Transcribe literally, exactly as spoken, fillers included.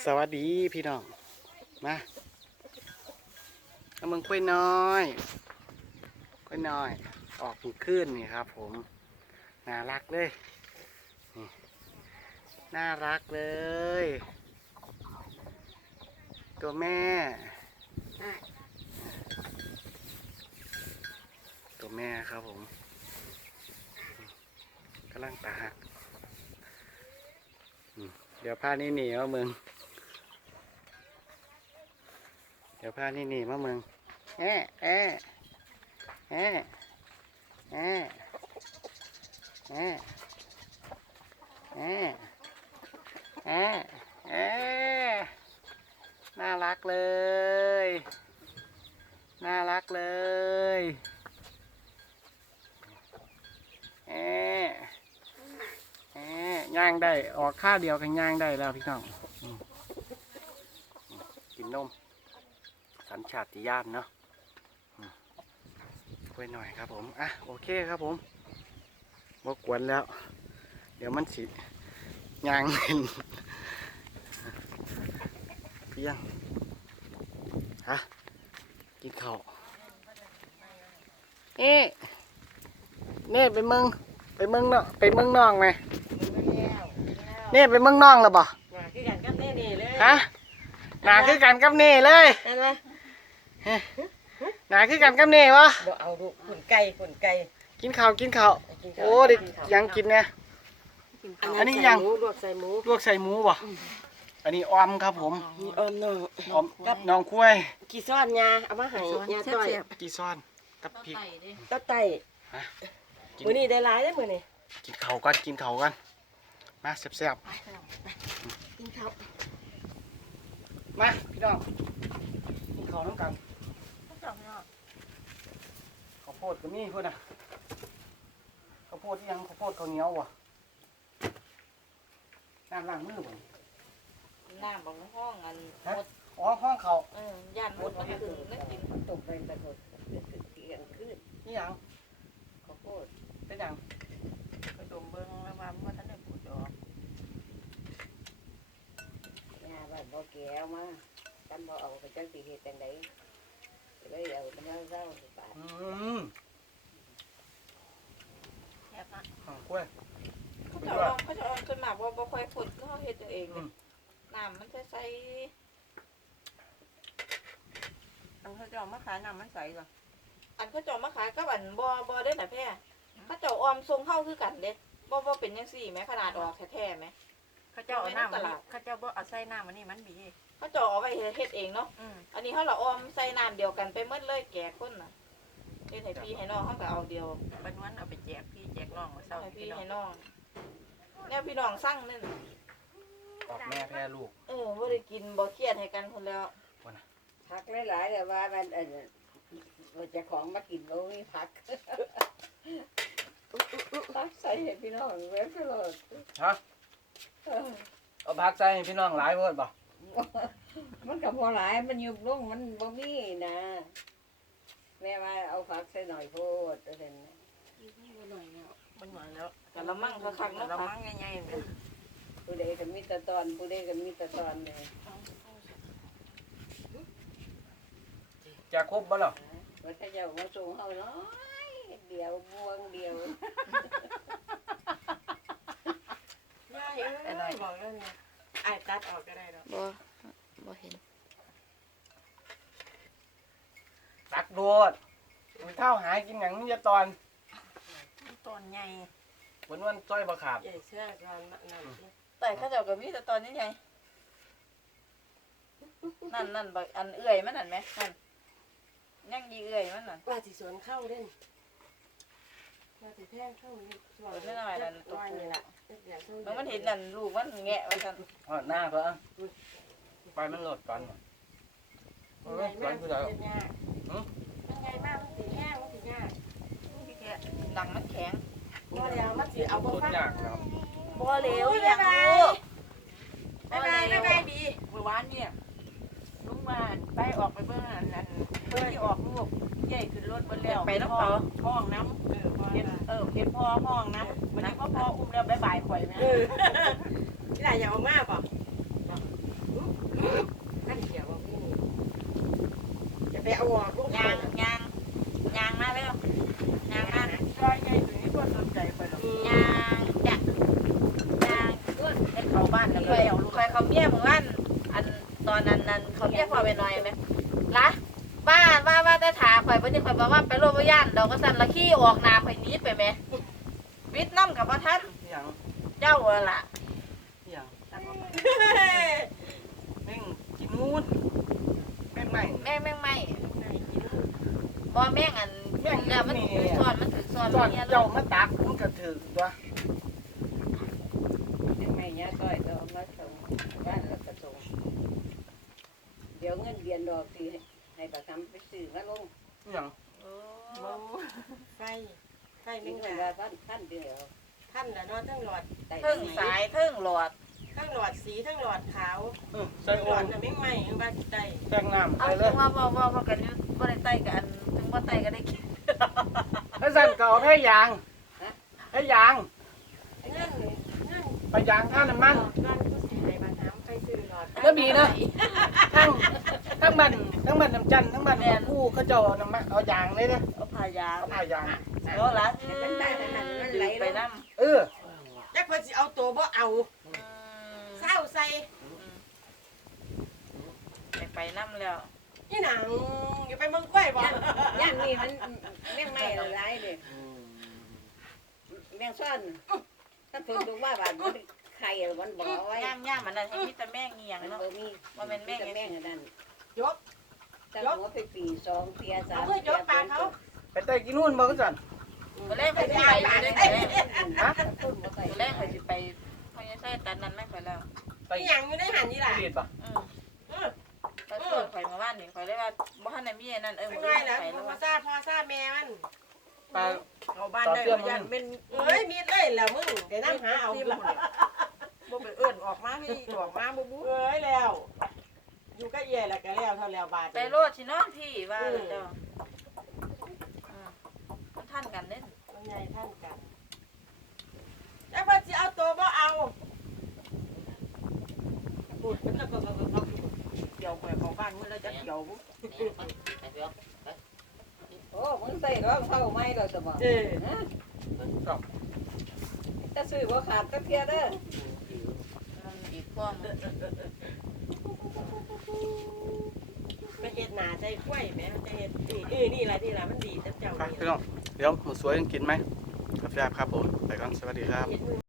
สวัสดีพี่น้องมาเอามึงคุยน้อยคุยน้อยออกขึ้นนี่ครับผมน่ารักเลยนี่น่ารักเลยตัวแม่ตัวแม่ครับผมกำลังตาหักเดี๋ยวผ้านี่หนีมามึงเดี๋ยวผ้านี่หนีมามึงแอะแอะแอะแอะแอะแอะแอะแอะน่ารักเลยน่ารักเลยแอะแอะย่างได้ออกข้าวเดียวกันย่างได้แล้วพี่น้องกินนมสัญชาติญาณเนาะคุยหน่อยครับผมอ่ะโอเคครับผมบกวนแล้วเดี๋ยวมันสิย่างเป็นเพียงฮะกินข้าวเอ๊ะเนี่ยไปเมืองไปเมืองเนาะไปเมืองน้องไหมเนี่ยไปเมืองน้องหรือเปล่าฮะหนาคือกันกับเน่เลยหนาคือกันกับเน่วะบ่เอาดูขุนไก่ขุนไก่กินข้าวกินข้าวโอ้เด็กยังกินเนี่ยอันนี้ยังลวกใส่หมูลวกใส่หมูบ่อันนี้ออมครับผมออมน้องออมกับน้องคุ้ยกี่ซ้อนยาเอามาให้ยาต้อยกี่ซ้อนกับพริกต้นไต่มื้อนี้ได้หลายเด้อมื้อนี้กินข้าวกันกินข้าวกันมาแซ่บๆกินข้าวมาพี่น้องกินข้าวน้ำกันข้าวโพดก็มีเพื่อนนะข้าวโพดที่ยังข้าวโพดข้าวเหนียววะน้ำล้างมือบ่น้ำบอกห้องอันหมดอ๋อห้องเขาเออย่านหมดมันคือไม่กินตกไปตะกดเกี่ยงขึ้นนี่ยังข้าวโพดเป็นยังไปดมเบิ้งแล้วว่ามันท่านได้ปลูกดอกยาบ้านบ่แก้วมากันบ่เอาไปจังสิเฮ็ดจังได๋เลยเอาไปเศร้าสิบาทอืมแซ่บอ่ะข้าวกล้วยเขาจะเอาเขาจะเอาจนหนักว่าบ่ค่อยฝนก็เขาเฮ็ดตัวเองน้ำมันจะใสอันเขาจะเอามาขายน้ำมันใสก่อนอันเขาจะเอามาขายก็บันบ่บ่ได้แต่แพ้เขาจะออมทรงเข้าคือกันเด็ดบ่บ่เป็นยังสี่ไหมขนาดออกแท้ๆไหมเขาเจ้าเอาน้ำมันเขาเจ้าบ่เอาใส่น้ำมันนี่มันดีเขาจะเอาไว้เฮ็ดเองเนาะอันนี้เขาเราออมใส่น้ำเดียวกันไปเมื่อเลยแก่คนน่ะเฮ็ดให้พี่ให้น้องเขาก็เอาเดียวบันวันเอาไปแจกพี่แจกน้องมาเศร้าให้พี่ให้น้องเนี่ยพี่น้องสั่งนั่นออกแม่แพ้ลูกเออบ่ได้กินบ่เครียดให้กันคนแล้วผักหลายๆแต่ว่ามันเออว่าจะของมากินบ่มีผักผักใส่ให้พี่น้องเว้ยตลอดฮะเอาผักใส่พี่น้องหลายเพิ่นบ่มันก็บ่หลายมันยุบลงมันบ่มีนะแม่ว่าเอาผักใส่หน่อยโพดจังซั่นน่ะบ่หน่อยแล้วบ่หน่อยแล้วกะละมังคักๆเนาะละมังใหญ่ๆเลยผู้ใดก็มีแต่ตอนผู้ใดก็มีแต่ตอนเลยจะครบบ่ล่ะว่าถ้าเจ้ามาส่งเฮาน้อยเดียวบวงเดียวยายเอ้ยบอกแล้วเนี่ยไอ้ตัดออกก็ได้ดอกบ่บ่เห็นตักโดดไปเท่าหากินหยังนี่จะตอนตอนใหญ่วันวันจ้อยบ่ขาดใหญ่เสื้อตอนนั่นแต่เขาเจ้าก็มีแต่ตอนนี้ไงนั่นนั่นบักอันเอื้อยมันนั่นไหมนั่นยังยีเอื้อยมันนั่นว่าสิสวนเข้าเด่นว่าสิแพงเข้านี่สวนนี่อะไรนั่นตัวนี่ล่ะมันมันเห็นนั่นลูกมันแงะมันสั่นอ๋อหน้าเพิ่นไปมันโหลดก่อนเออก่อนคือแล้วหือมันใหญ่มากมันสิแห้งมันสิยากพี่แกดังมันแข็งบ่แล้วมันสิเอาบ่ฟังยากแล้วบ่เหลวอย่างลูกบ๊ายบายบ๊ายบายดีเมื่อวานเนี่ยลุงมาไปออกไปเบิ่งอันนั้นเพิ่นที่ออกลูกใหญ่ขึ้นรถเบิ่แล้วไปน้ำเขาห้องน้ำเออเห็นเออเห็นพ่อห้องน้ำวันนี้พ่อพ่ออุ้มแล้วบ๊ายบายข่อยแม่เออที่ไหนอยากออกมาบ่อเขาเมียเหมือนกันอันตอนนั้นนั้นเขาเมียพอไปหน่อยไหมละบ้านว่าว่าแต่ถาข่อยวันนี้ข่อยบอกว่าไปโรงพยาบาลดอกกระสันละขี้ออกน้ำข่อยนิดไปไหมวิทย์น้ำกับพ่อท่านอย่างเจ้าอะล่ะอย่างแม่งกินนู่นแม่งใหม่แม่งแม่งไม่บ่แม่งอันเนี่ยมันถือซ้อนมันถือซ้อนตอนเนี่ยลูเจ้าก มาตักมันก็ถือตัวไม่ยาต้อยก็เอามาส่งบ้านแล้วก็ส่งเดี๋ยวเงินเดือนดอกสิให้ประคำไปซื้อมาลงอย่างโอ้ไฟไฟมีไม่เงินงาว่าท่านท่านเดียวท่านละเนาะทั้งหลอดได้เทิงสายเทิงหลอดทั้งหลอดสีทั้งหลอดขาวเออใส่ทั้งโอหลอดนน่ะไม่ไหม้บ้านใดแป้งน้ำเอาใส่เลถึยงว่าว่าว่าว่ากันอยู่บ่ได้ไต่กันถึงว่าไต่ก็ได้กินแล้วสั่นก็เอาแพ้ยางแพ้ยางเงินเงินไปยางท่าน้ำมันบ้านผู้สีให้บ้านน้ำไปซื้อหลอดแล้วบีนะทั้งทั้งมันทั้งมันน้ำจันทร์ทั้งมันน้ำคู่เขาเจ้าเอาน้ำมันเอายางเลยนะเอาพายาเอาผ้ายางโอ้ละมันได้แต่มันมันไหลไปลงน้เออจักเพิ่นสิเอาตัวบ่เอาำเศร้าใส่ไปไปน้ำแล้วนี่หนังอย่าไปเมืองกล้วยบ่ย่านนี้มันแม่งไม่หลายเลยแม่งซ่อนถ้าถูกถูกว่าบาดมันไข่มันบ่อไว้ย่ามย่ามมันนั่นให้มีแต่แม่งเงียงมันเนาะบ่มีว่าเป็นแม่งแม่งนั่นยกตั้งหัวไปปีสองเทียสามเอาเพื่อยกปากเขาไปไต่กินนู่นบ่ก็สั่นตัวแรกเคยสิไปอยู่ได้ไหมฮะต้นบ่ใส่ตัวแรกเคยสิไปพอยายใส่ตันนั้นไม่ค่อยแล้วไปอีหยังอยู่ในหันนี่ล่ะรีดป่ะอืมเขาชวนข่อยมาบ้านนี่ข่อยเลยว่าบ่ทันได้มีอันนั้นเออไม่บ่ง่ายได้นะไปพ่แล้วอว่าซาพ่อซาแม่มันปลาเอาบ้านได้บ่ยันเป็นเอ้ยมีดเลยแล้วมึงเดี๋ยวนั่งหาเอาล่ะบ่ไปเอื้อนออกมาพี่ออกมาบ่บุเอ้ยแล้ว อยู่ก็เย่แล้วก็แล้วเท่าแล้วบาทไปโลดสินอนพี่ว่าแล้วเจ้าอืมมันทันกันเด้มันใหญ่ท่านกันจักเพิ่นสิเอาตัวบ่เอาพูดมันก็ก็ก็ก็เกี่ยวไปของบ้านมื้อแล้วจะเกี่ยวบ่โอ้มึงใส่รองเท้าไหมเราสมองเออฮะจะซื้อบ่ขาดก็เทียเด้อมันอีกข้อมไปเฮ็ดหน้าใส่กล้วยแม่จะเฮ็ดนี่เออนี่ล่ะนี่ล่ะมันดีจังเจ้าไปนี่พี่น้องเดี๋ยวหมูสวยยังกินไหมครับครับผมไปก่อนสวัสดีครับเฮ็ดมือ